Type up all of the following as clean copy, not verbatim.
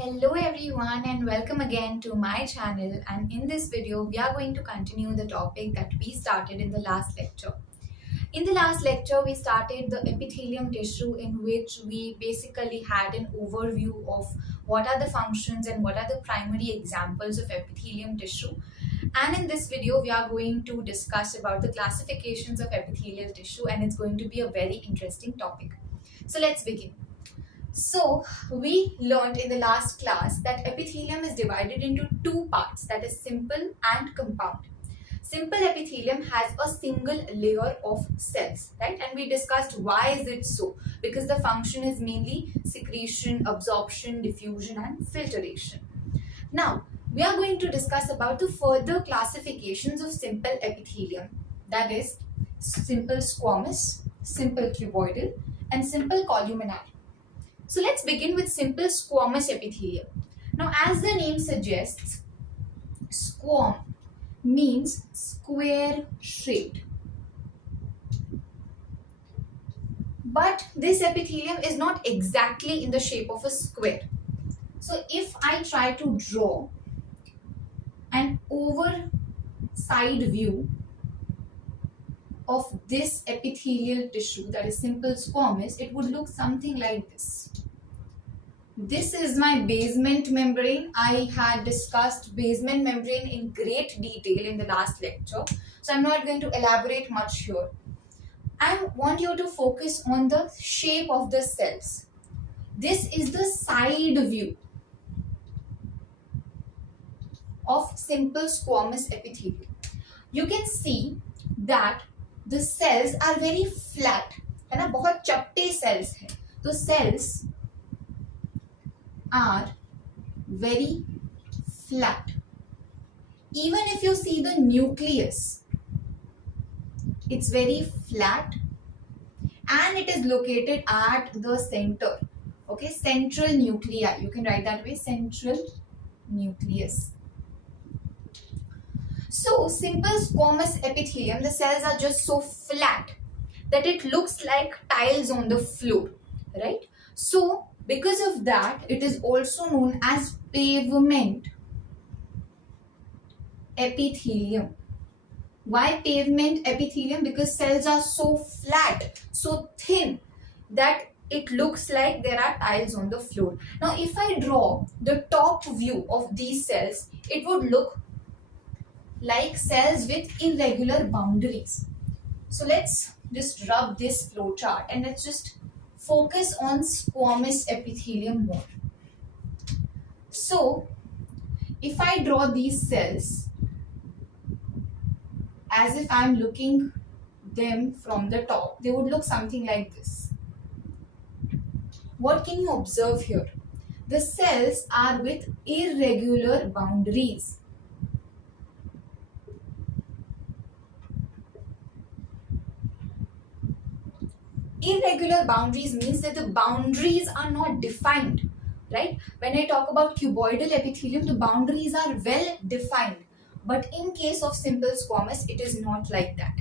Hello everyone and welcome again to my channel, and in this video we are going to continue the topic that we started in the last lecture. In the last lecture we started the epithelium tissue, in which we basically had an overview of what are the functions and what are the primary examples of epithelium tissue. And in this video we are going to discuss about the classifications of epithelial tissue, and it's going to be a very interesting topic. So let's begin. So, we learned in the last class that epithelium is divided into two parts, that is simple and compound. Simple epithelium has a single layer of cells, right? And we discussed why is it so? Because the function is mainly secretion, absorption, diffusion and filtration. Now, we are going to discuss about the further classifications of simple epithelium, that is simple squamous, simple cuboidal and simple columnar. So let's begin with simple squamous epithelium. Now, as the name suggests, squam means square shaped. But this epithelium is not exactly in the shape of a square. So if I try to draw an overside view of this epithelial tissue, that is simple squamous, it would look something like this. This is my basement membrane. I had discussed basement membrane in great detail in the last lecture, so I'm not going to elaborate much here. I want you to focus on the shape of the cells. This is the side view of simple squamous epithelium. You can see that the cells are very flat, है ना, बहुत चपटे cells हैं. तो cells are very flat. Even if you see the nucleus, it's very flat and it is located at the center. Okay, central nuclei. You can write that way, central nucleus. So, simple squamous epithelium, the cells are just so flat that it looks like tiles on the floor, right? So, because of that, it is also known as pavement epithelium. Why pavement epithelium? Because cells are so flat, so thin that it looks like there are tiles on the floor. Now, if I draw the top view of these cells, it would look like cells with irregular boundaries. So let's just rub this flow chart and let's just focus on squamous epithelium more. So, if I draw these cells as if I am looking them from the top, they would look something like this. What can you observe here? The cells are with irregular boundaries. Irregular boundaries means that the boundaries are not defined, right? When I talk about cuboidal epithelium, the boundaries are well defined. But in case of simple squamous, it is not like that.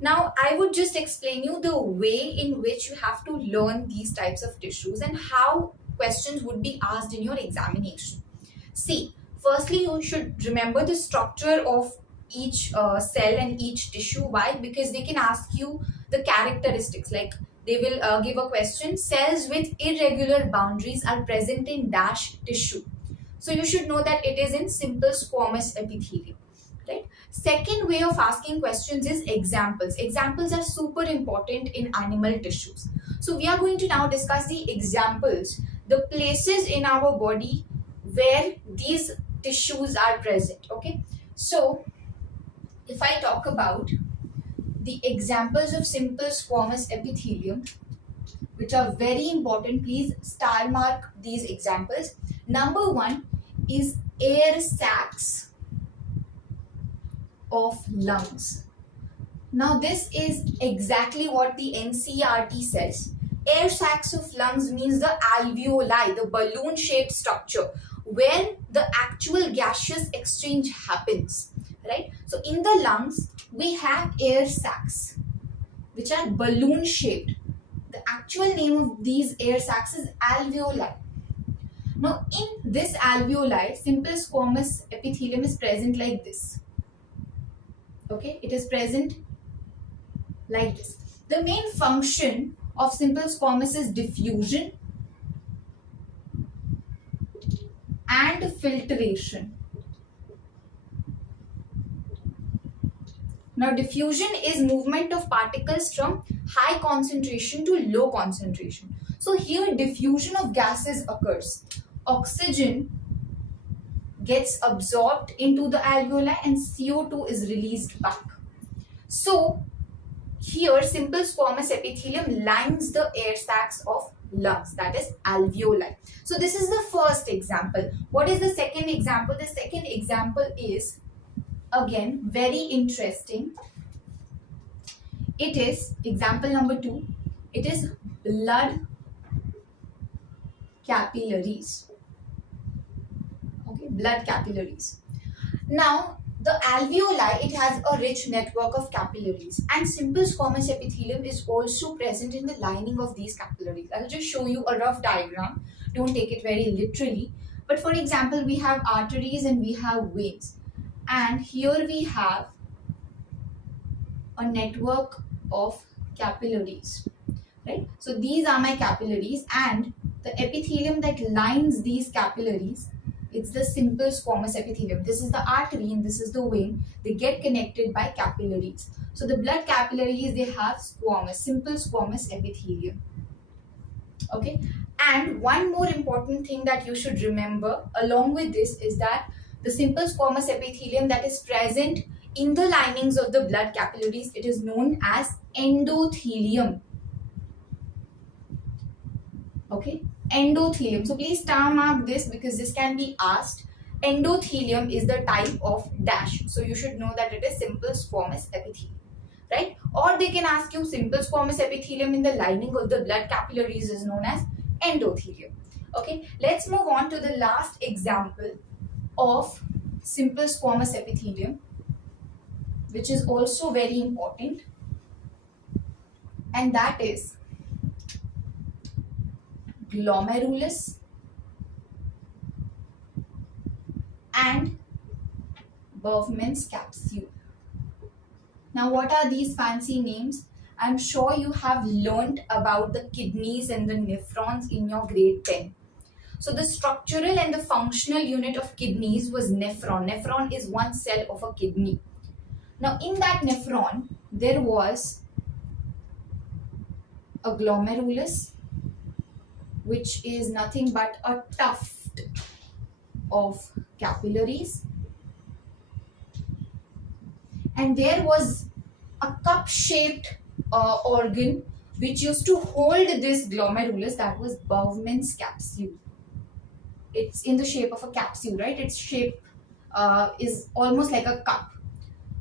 Now, I would just explain you the way in which you have to learn these types of tissues and how questions would be asked in your examination. See, firstly, you should remember the structure of each cell and each tissue. Why? Because they can ask you the characteristics, like they will give a question, cells with irregular boundaries are present in dash tissue. So you should know that it is in simple squamous epithelium, right? Second way of asking questions is examples. Examples are super important in animal tissues. So we are going to now discuss the examples, the places in our body where these tissues are present, okay? So if I talk about the examples of simple squamous epithelium, which are very important, please star mark these examples. Number one is air sacs of lungs. Now this is exactly what the NCERT says. Air sacs of lungs means the alveoli, the balloon shaped structure where the actual gaseous exchange happens, right? So in the lungs, we have air sacs which are balloon shaped. The actual name of these air sacs is alveoli. Now, in this alveoli, simple squamous epithelium is present like this. Okay, it is present like this. The main function of simple squamous is diffusion and filtration. Now, diffusion is movement of particles from high concentration to low concentration. So here diffusion of gases occurs. Oxygen gets absorbed into the alveoli and CO2 is released back. So here simple squamous epithelium lines the air sacs of lungs, that is alveoli. So this is the first example. What is the second example? The second example is again very interesting. It is example number 2. It is blood capillaries. Okay, blood capillaries. Now the alveoli, it has a rich network of capillaries, and simple squamous epithelium is also present in the lining of these capillaries. I'll just show you a rough diagram. Don't take it very literally. But for example, we have arteries and we have veins. And here we have a network of capillaries, right? So these are my capillaries, and the epithelium that lines these capillaries, it's the simple squamous epithelium. This is the artery and this is the vein. They get connected by capillaries. So the blood capillaries, they have squamous, simple squamous epithelium. Okay. And one more important thing that you should remember along with this is that the simple squamous epithelium that is present in the linings of the blood capillaries, it is known as endothelium. Okay, endothelium. So please star mark this because this can be asked. Endothelium is the type of dash. So you should know that it is simple squamous epithelium, right? Or they can ask you simple squamous epithelium in the lining of the blood capillaries is known as endothelium. Okay, let's move on to the last example of simple squamous epithelium, which is also very important, and that is glomerulus and Bowman's capsule. Now, what are these fancy names? I'm sure you have learned about the kidneys and the nephrons in your grade 10. So the structural and the functional unit of kidneys was nephron. Nephron is one cell of a kidney. Now, in that nephron, there was a glomerulus, which is nothing but a tuft of capillaries, and there was a cup-shaped organ which used to hold this glomerulus, that was Bowman's capsule. It's in the shape of a capsule, right? Its shape is almost like a cup.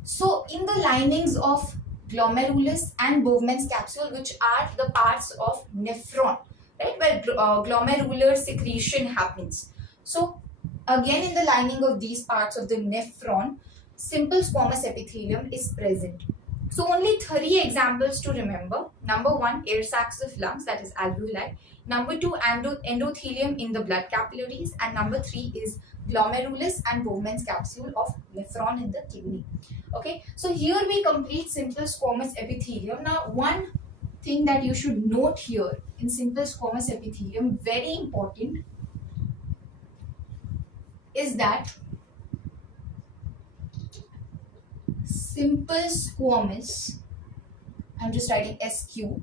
So in the linings of glomerulus and Bowman's capsule, which are the parts of nephron, right, where glomerular secretion happens. So again, in the lining of these parts of the nephron, simple squamous epithelium is present. So only 3 examples to remember. Number 1, air sacs of lungs, that is alveoli. Number 2, endothelium in the blood capillaries. And number 3 is glomerulus and Bowman's capsule of nephron in the kidney. Okay, so here we complete simple squamous epithelium. Now, one thing that you should note here in simple squamous epithelium, very important, is that simple squamous, I'm just writing SQ,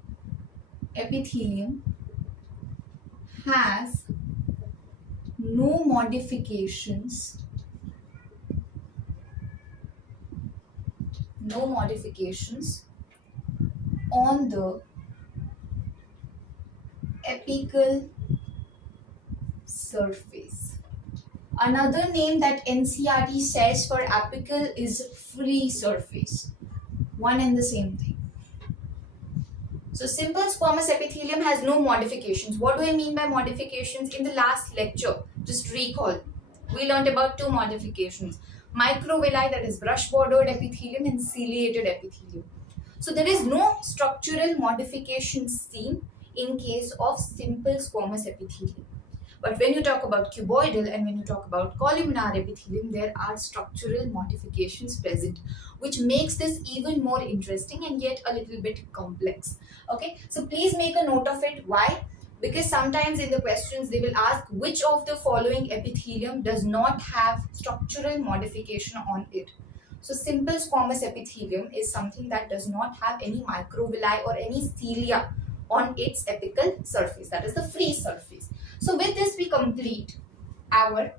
epithelium has no modifications on the apical surface. Another name that NCERT says for apical is free surface. One and the same thing. So simple squamous epithelium has no modifications. What do I mean by modifications? In the last lecture, just recall, we learned about 2 modifications. Microvilli, that is brush bordered epithelium, and ciliated epithelium. So there is no structural modification seen in case of simple squamous epithelium. But when you talk about cuboidal and when you talk about columnar epithelium, there are structural modifications present, which makes this even more interesting and yet a little bit complex. Okay, so please make a note of it. Why? Because sometimes in the questions they will ask which of the following epithelium does not have structural modification on it. So simple squamous epithelium is something that does not have any microvilli or any cilia on its apical surface, that is the free surface. So with this we complete our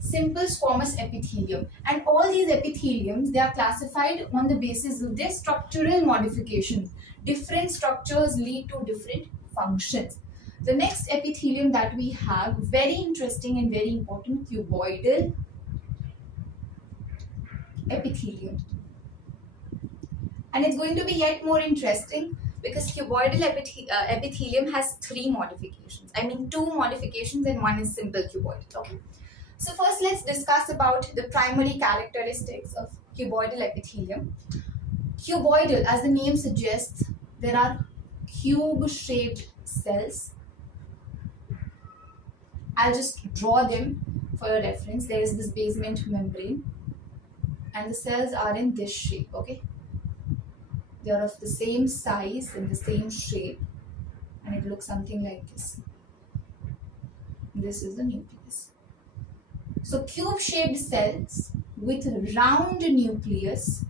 simple squamous epithelium, and all these epitheliums, they are classified on the basis of their structural modifications. Different structures lead to different functions. The next epithelium that we have, very interesting and very important, cuboidal epithelium. And it's going to be yet more interesting because cuboidal epithelium has 3 modifications. I mean 2 modifications and 1 is simple cuboidal. Okay. So first let's discuss about the primary characteristics of cuboidal epithelium. Cuboidal, as the name suggests, there are cube-shaped cells. I'll just draw them for your reference. There is this basement membrane and the cells are in this shape, okay? They are of the same size and the same shape, and it looks something like this. This is the nucleus. So cube-shaped cells with round nucleus,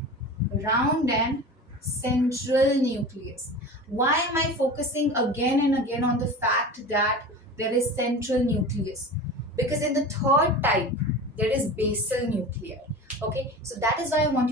round and central nucleus. Why am I focusing again and again on the fact that there is central nucleus? Because in the third type, there is basal nuclei. Okay, so that is why I want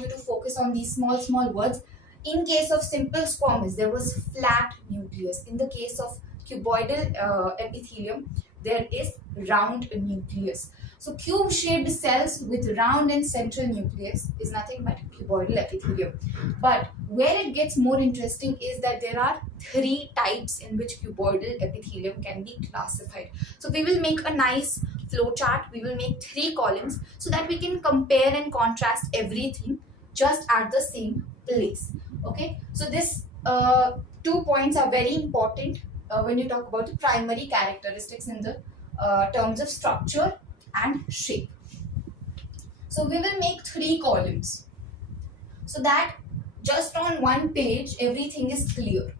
you to focus on these small words. In case of simple squamous, there was flat nucleus. In the case of cuboidal epithelium, there is round nucleus. So cube-shaped cells with round and central nucleus is nothing but cuboidal epithelium. But where it gets more interesting is that there are 3 types in which cuboidal epithelium can be classified. So we will make a nice flow chart. We will make 3 columns so that we can compare and contrast everything just at the same place. Okay, so this 2 points are very important when you talk about the primary characteristics in the terms of structure and shape. So we will make 3 columns so that just on one page everything is clear.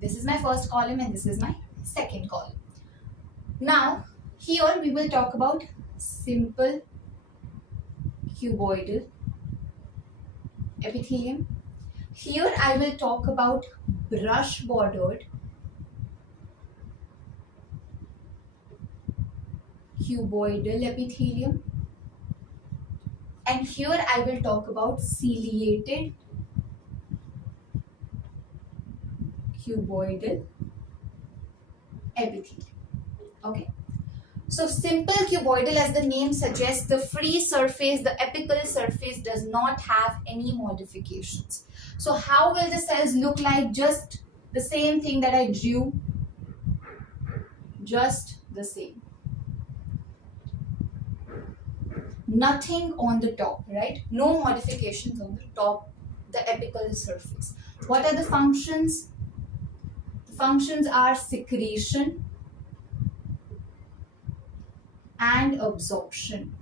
This is my first column and this is my second column. Now here we will talk about simple cuboidal epithelium. Here I will talk about brush bordered cuboidal epithelium, and here I will talk about ciliated cuboidal epithelium. Okay, so simple cuboidal, as the name suggests, the free surface, the apical surface does not have any modifications. So how will the cells look like? Just the same thing that I drew, just the same. Nothing on the top, right? No modifications on the top, the apical surface. What are the functions? The functions are secretion and absorption.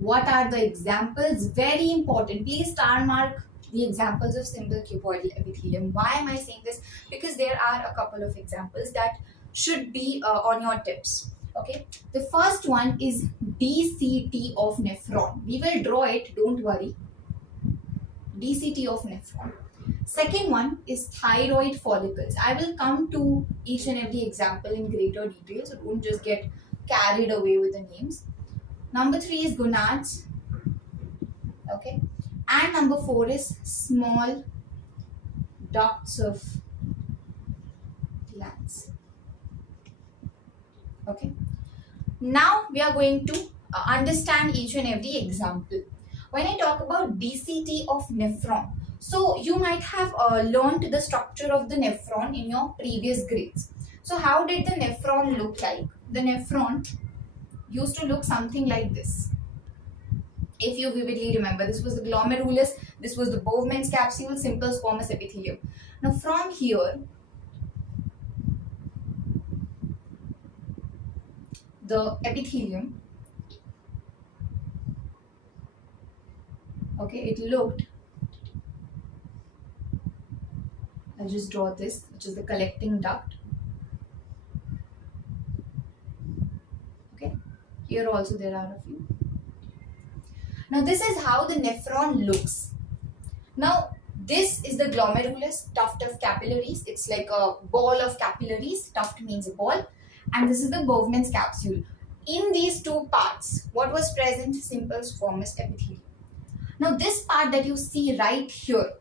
What are the examples? Very important. Please star mark the examples of simple cuboidal epithelium. Why am I saying this? Because there are a couple of examples that should be on your tips. Okay, the first one is DCT of nephron. We will draw it, don't worry. DCT of nephron. Second one is thyroid follicles. I will come to each and every example in greater detail, so don't just get carried away with the names. Number 3 is gonads. Okay, and number 4 is small ducts of glands. Okay, now we are going to understand each and every example. When I talk about DCT of nephron, so you might have learned the structure of the nephron in your previous grades. So how did the nephron look like? The nephron used to look something like this. If you vividly remember, this was the glomerulus, this was the Bowman's capsule, simple squamous epithelium. Now from here, the epithelium, okay, it looked, I'll just draw this, which is the collecting duct. Okay, here also there are a few. Now this is how the nephron looks. Now this is the glomerulus, tuft of capillaries. It's like a ball of capillaries. Tuft means a ball. And this is the Bowman's capsule. In these two parts, what was present? Simple squamous epithelium. Now this part that you see right here,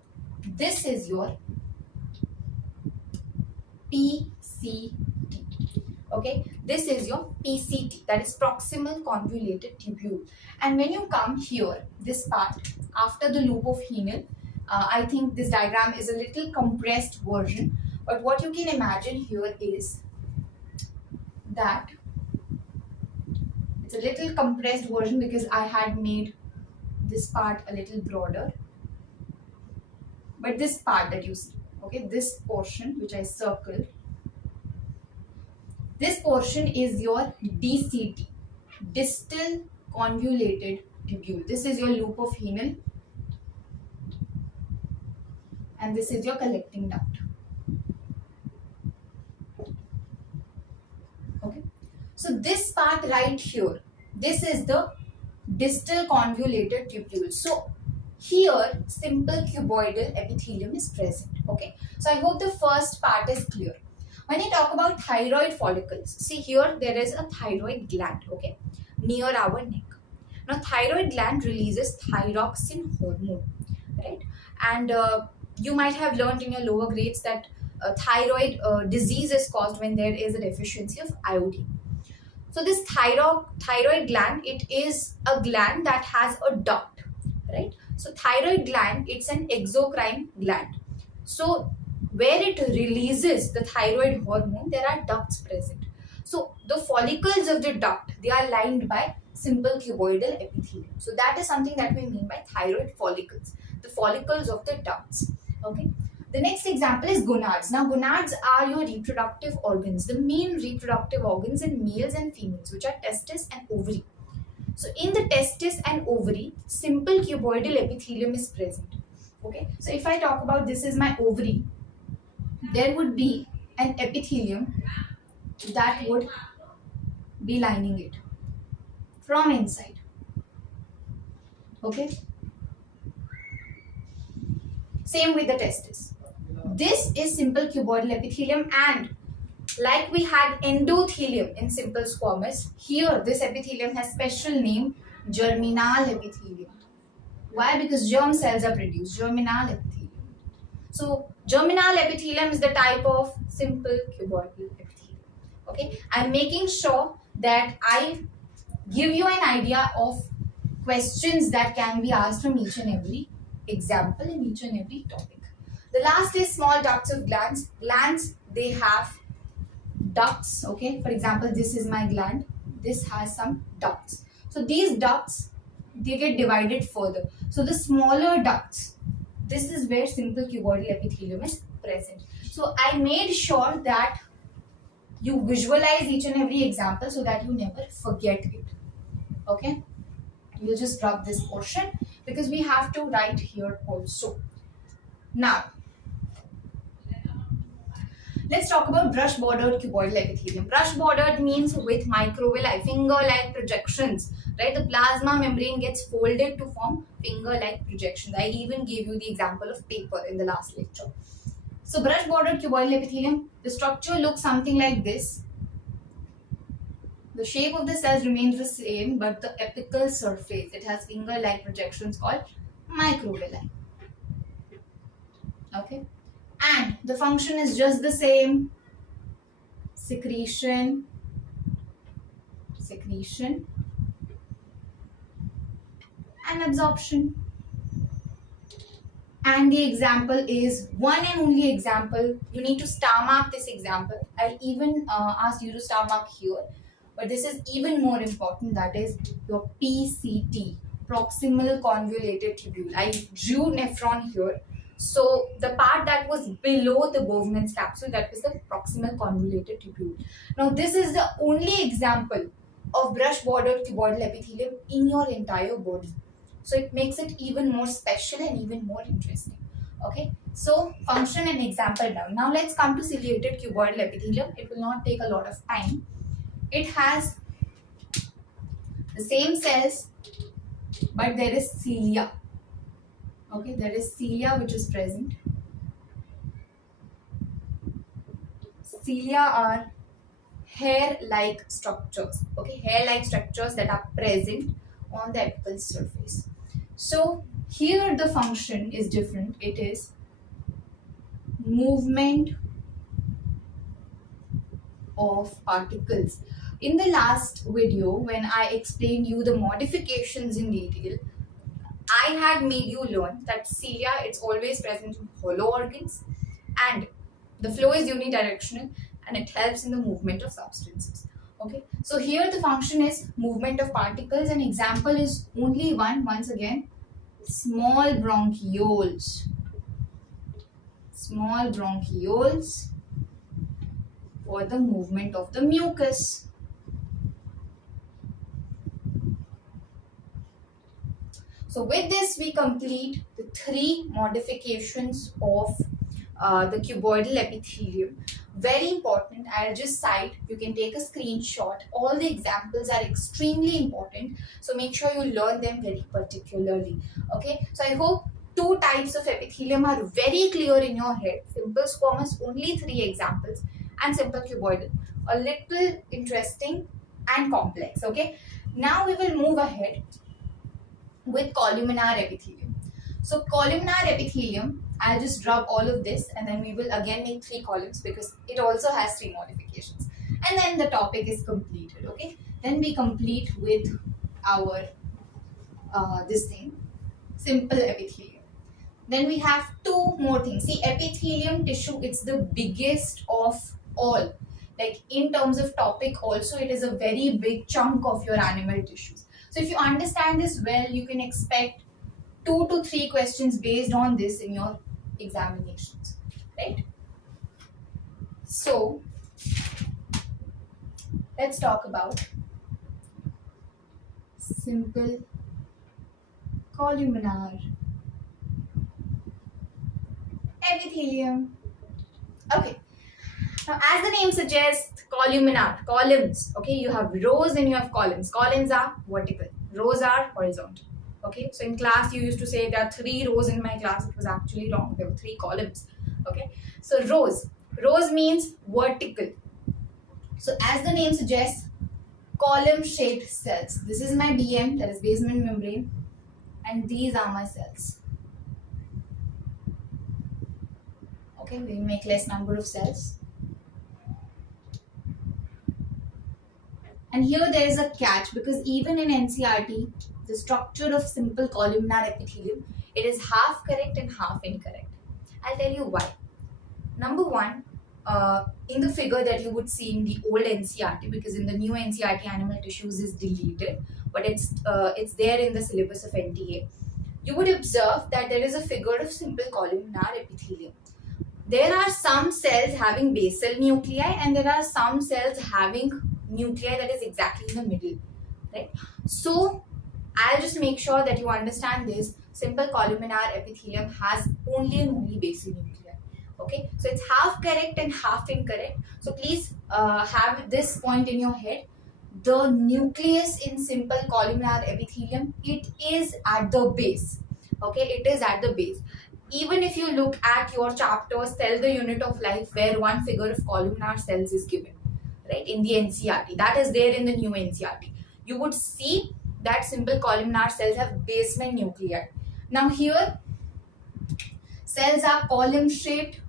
this is your PCT. Okay, this is your PCT, that is proximal convoluted tubule. And when you come here, this part after the loop of Henle, I think this diagram is a little compressed version, but what you can imagine here is that it's a little compressed version because I had made this part a little broader. But this part that you see, okay, this portion which I circled, this portion is your DCT, distal convoluted tubule. This is your loop of Henle and this is your collecting duct. Okay, so this part right here, this is the distal convoluted tubule. So here simple cuboidal epithelium is present. Okay, so I hope the first part is clear. When I talk about thyroid follicles, see here there is a thyroid gland, okay, near our neck. Now thyroid gland releases thyroxine hormone, right? And you might have learned in your lower grades that thyroid disease is caused when there is a deficiency of iodine. So this thyroid gland, it is a gland that has a duct, right? So thyroid gland, it's an exocrine gland. So where it releases the thyroid hormone, there are ducts present. So the follicles of the duct, they are lined by simple cuboidal epithelium. So that is something that we mean by thyroid follicles, the follicles of the ducts. Okay. The next example is gonads. Now gonads are your reproductive organs, the main reproductive organs in males and females, which are testis and ovary. So in the testis and ovary, simple cuboidal epithelium is present. Okay. So if I talk about this is my ovary, there would be an epithelium that would be lining it from inside. Okay. Same with the testis. This is simple cuboidal epithelium, and like we had endothelium in simple squamous, here this epithelium has special name germinal epithelium. Why? Because germ cells are produced, germinal epithelium. So germinal epithelium is the type of simple cuboidal epithelium. Okay, I'm making sure that I give you an idea of questions that can be asked from each and every example in each and every topic. The last is small ducts of glands. Glands, they have ducts. Okay, for example, this is my gland. This has some ducts. So these ducts, they get divided further. So the smaller ducts, this is where simple cuboidal epithelium is present. So I made sure that you visualize each and every example so that you never forget it. Okay, we'll just drop this portion because we have to write here also. Now let's talk about brush bordered cuboidal epithelium. Brush bordered means with microvilli, finger-like projections, right? The plasma membrane gets folded to form finger-like projections. I even gave you the example of paper in the last lecture. So brush bordered cuboidal epithelium, the structure looks something like this. The shape of the cells remains the same, but the apical surface, it has finger-like projections called microvilli. Okay. And the function is just the same: secretion, and absorption. And the example is one and only example. You need to star mark this example. I'll even ask you to star mark here. But this is even more important, that is your PCT, proximal convoluted tubule. I drew nephron here. So the part that was below the Bowman's capsule, that was the proximal convoluted tubule. Now this is the only example of brush bordered cuboidal epithelium in your entire body. So it makes it even more special and even more interesting. Okay, so function and example down. Now let's come to ciliated cuboidal epithelium. It will not take a lot of time. It has the same cells, but there is cilia. Okay, there is cilia which is present. Cilia are hair-like structures. Okay, hair-like structures that are present on the apical surface. So here the function is different. It is movement of particles. In the last video, when I explained you the modifications in detail, I had made you learn that cilia, it's always present in hollow organs, and the flow is unidirectional and it helps in the movement of substances. Okay, so here the function is movement of particles. An example is only one, once again, small bronchioles. Small bronchioles for the movement of the mucus. So with this we complete the 3 modifications of the cuboidal epithelium. Very important. I'll just cite, you can take a screenshot. All the examples are extremely important, so make sure you learn them very particularly. Okay, so I hope 2 types of epithelium are very clear in your head. Simple squamous, only 3 examples, and simple cuboidal, a little interesting and complex. Okay, now we will move ahead with columnar epithelium. So columnar epithelium, I'll just drop all of this and then we will again make 3 columns because it also has 3 modifications, and then the topic is completed. Okay, then we complete with our this thing, simple epithelium. Then we have 2 more things. See, epithelium tissue, it's the biggest of all. Like in terms of topic also, it is a very big chunk of your animal tissues. So if you understand this well, you can expect 2 to 3 questions based on this in your examinations, right? So let's talk about simple columnar epithelium. Okay, now as the name suggests, columnar, columns. Okay, you have rows and you have columns. Columns are vertical, rows are horizontal. Okay, so in class you used to say there are 3 rows in my class. It was actually wrong. There were 3 columns. Okay, so rows means vertical. So as the name suggests, column shaped cells. This is my BM, that is basement membrane, and these are my cells. Okay, we make less number of cells. And here there is a catch, because even in NCERT, the structure of simple columnar epithelium, it is half correct and half incorrect. I'll tell you why. Number one, in the figure that you would see in the old NCERT, because in the new NCERT animal tissues is deleted, but it's there in the syllabus of NTA. You would observe that there is a figure of simple columnar epithelium. There are some cells having basal nuclei and there are some cells having nuclei that is exactly in the middle, right? So I'll just make sure that you understand this. Simple columnar epithelium has only and only basal nuclei. Okay, so it's half correct and half incorrect. So please have this point in your head. The nucleus in simple columnar epithelium, it is at the base. Okay, it is at the base. Even if you look at your chapters, Tell the Unit of Life, where one figure of columnar cells is given, right, in the NCERT, that is there in the new NCERT, you would see that simple columnar cells have basement nuclei. Now here, cells are column shaped.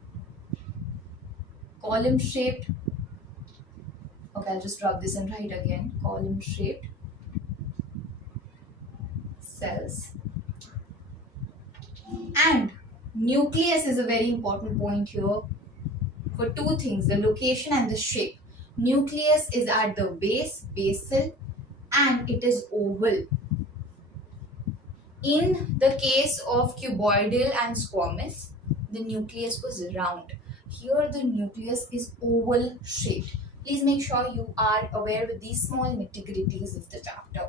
Okay, I'll just drop this and write again. Column shaped cells. And nucleus is a very important point here for 2 things, the location and the shape. Nucleus is at the base, basal, and it is oval. In the case of cuboidal and squamous, the nucleus was round. Here the nucleus is oval shaped. please make sure you are aware with these small nitty-gritties of the chapter.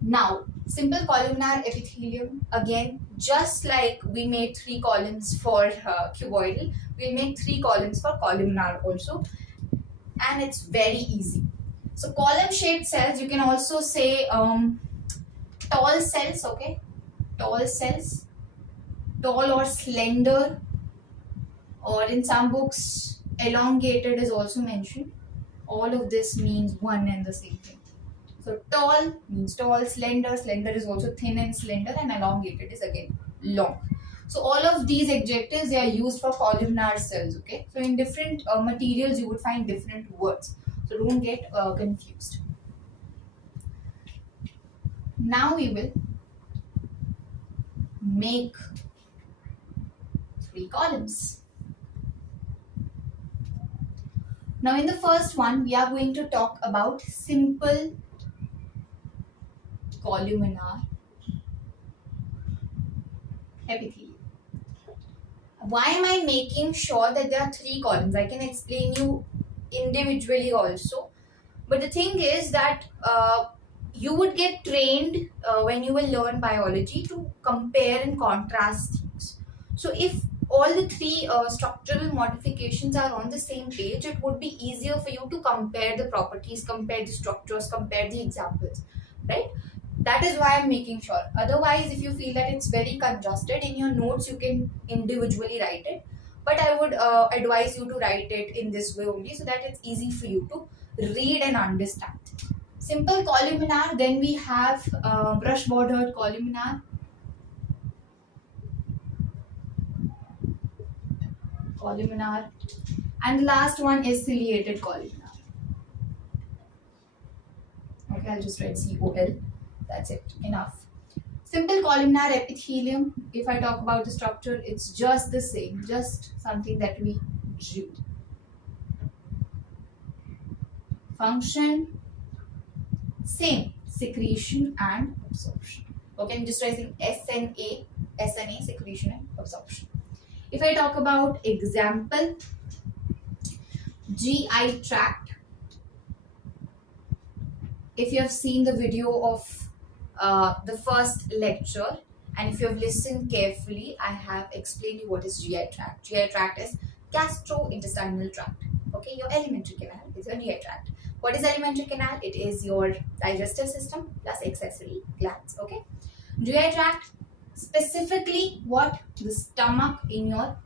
Now, simple columnar epithelium, again, just like we made 3 columns for cuboidal, we'll make 3 columns for columnar also, and it's very easy. So column shaped cells, you can also say tall cells, okay, tall cells, tall or slender, or in some books elongated is also mentioned. All of this means one and the same thing. So tall means tall, slender is also thin and slender, and elongated is again long. So all of these adjectives, they are used for columnar cells, okay. So in different materials you would find different words, so don't get confused. Now we will make 3 columns. Now in the first one, we are going to talk about simple columnar epithelium. Why am I making sure that there are 3 columns? I can explain you individually also. But the thing is that you would get trained when you will learn biology to compare and contrast things. So if all the 3 structural modifications are on the same page, it would be easier for you to compare the properties, compare the structures, compare the examples, right? That is why I'm making sure. Otherwise, if you feel that it's very congested in your notes, you can individually write it. But I would advise you to write it in this way only, so that it's easy for you to read and understand. Simple columnar, then we have brush bordered columnar, and the last one is ciliated columnar. Okay, I'll just write COL. That's it, enough. Simple columnar epithelium, if I talk about the structure, it's just the same, just something that we drew. Function, same, secretion and absorption. Okay, I'm just writing SNA, secretion and absorption. If I talk about example, GI tract, if you have seen the video of the first lecture, and if you have listened carefully, I have explained you what is GI tract. GI tract is gastrointestinal tract. Okay, your alimentary canal is your GI tract. What is alimentary canal? It is your digestive system plus accessory glands. Okay, GI tract, specifically what? The stomach in your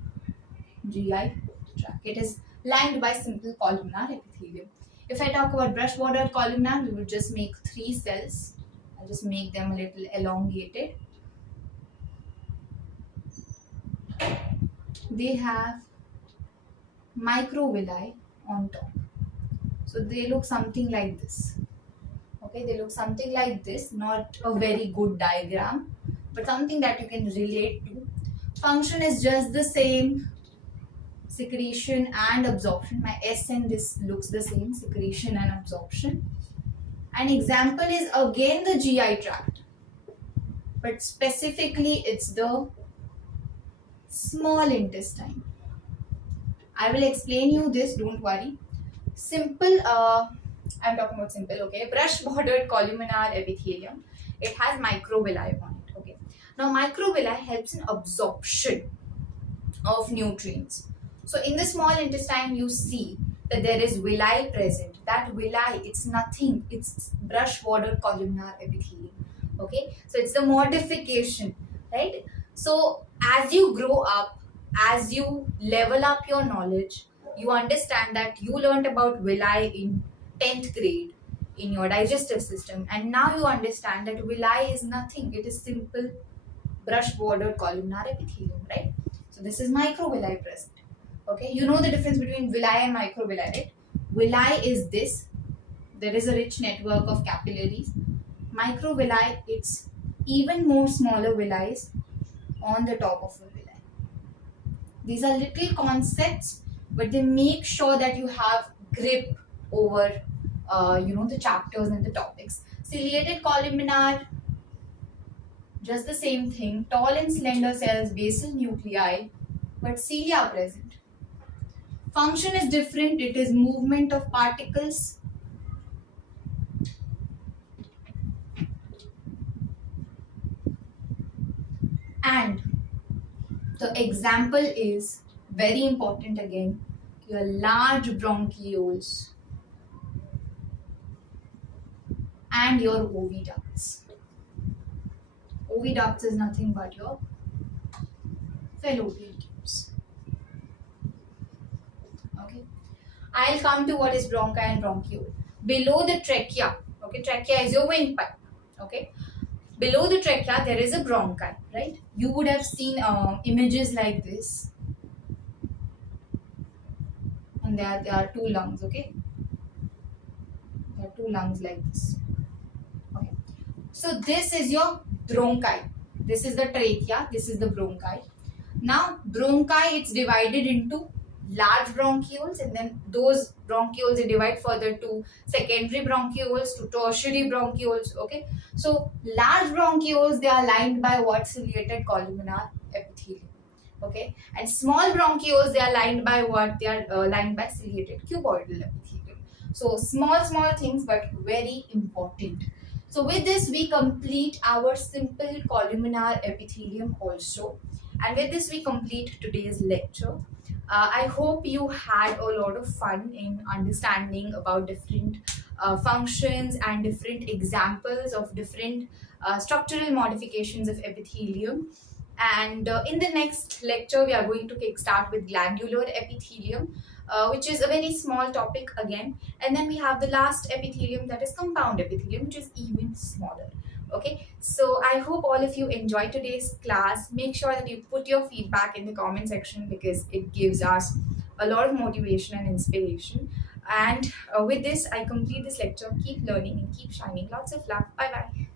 GI tract. It is lined by simple columnar epithelium. If I talk about brush bordered columnar, we would just make 3 cells. I'll just make them a little elongated. They have microvilli on top. So they look something like this. Okay, they look something like this. Not a very good diagram, but something that you can relate to. Function is just the same. Secretion and absorption. My S and this looks the same. Secretion and absorption. An example is again the GI tract, but specifically it's the small intestine. I will explain you this, don't worry. Simple, I'm talking about simple, okay. Brush bordered columnar epithelium, it has microvilli on it, okay. Now microvilli helps in absorption of nutrients. So in the small intestine, you see that there is villi present. That villi, it's nothing, it's brush bordered columnar epithelium. Okay, so it's the modification, right? So as you grow up, as you level up your knowledge, you understand that you learned about villi in 10th grade in your digestive system, and now you understand that villi is nothing, it is simple brush bordered columnar epithelium, right? So this is microvilli present. Okay, you know the difference between villi and microvilli, right? Villi is this, there is a rich network of capillaries. Microvilli, it's even more smaller villi on the top of a villi. These are little concepts, but they make sure that you have grip over the chapters and the topics. Ciliated columnar, just the same thing, tall and slender cells, basal nuclei, but cilia present. Function is different, it is movement of particles. And the example is very important again, your large bronchioles and your oviducts. Oviducts is nothing but your fallopian tubes. Okay. I'll come to what is bronchi and bronchiole. Below the trachea, okay, trachea is your windpipe. Okay. Below the trachea, there is a bronchi, right? You would have seen images like this. And there are two lungs, okay? There are two lungs like this. Okay. So this is your bronchi. This is the trachea, this is the bronchi. Now, bronchi, it's divided into large bronchioles, and then those bronchioles they divide further to secondary bronchioles, to tertiary bronchioles. Okay, so large bronchioles, they are lined by what? Ciliated columnar epithelium. Okay, and small bronchioles, they are lined by what? They are lined by ciliated cuboidal epithelium. So small things, but very important. So with this, we complete our simple columnar epithelium also. And with this, we complete today's lecture. I hope you had a lot of fun in understanding about different functions and different examples of different structural modifications of epithelium. And in the next lecture, we are going to kickstart with glandular epithelium, which is a very small topic again. And then we have the last epithelium, that is compound epithelium, which is even smaller. Okay, so I hope all of you enjoyed today's class. Make sure that you put your feedback in the comment section, because it gives us a lot of motivation and inspiration. And with this, I complete this lecture. Keep learning and keep shining. Lots of love. Bye bye.